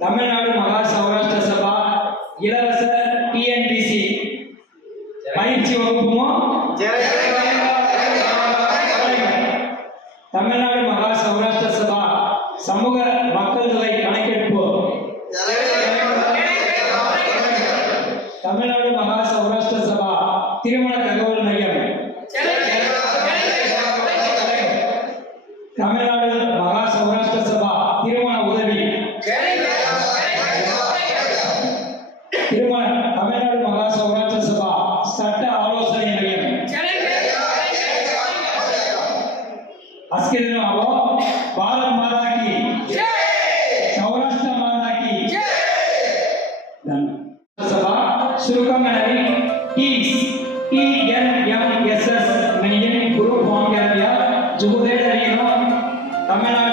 தமிழ்நாடு மகா சௌராஷ்டிர சபா இலவச TNPC பயிற்சி வகுப்பும் தமிழ்நாடு மகா சௌராஷ்டிர சபா சமூக மக்கள் தொகை கணக்கெடுப்பு தமிழ்நாடு மகா சௌராஷ்டிர சபா திருமண தகவல் மையம் தமிழ்நாடு மகா சௌராஷ்டிர சபா திருமண உதவி தமிழ்நாடு மகா சௌராஷ்டிர சபா சட்ட ஆலோசனை மையம் आज के दिनों आओ भारत माता की सौराष्ट्र माता की सभा शुरू करना है TNMSS में गुरु फॉर्म किया गया जो तमिलनाडु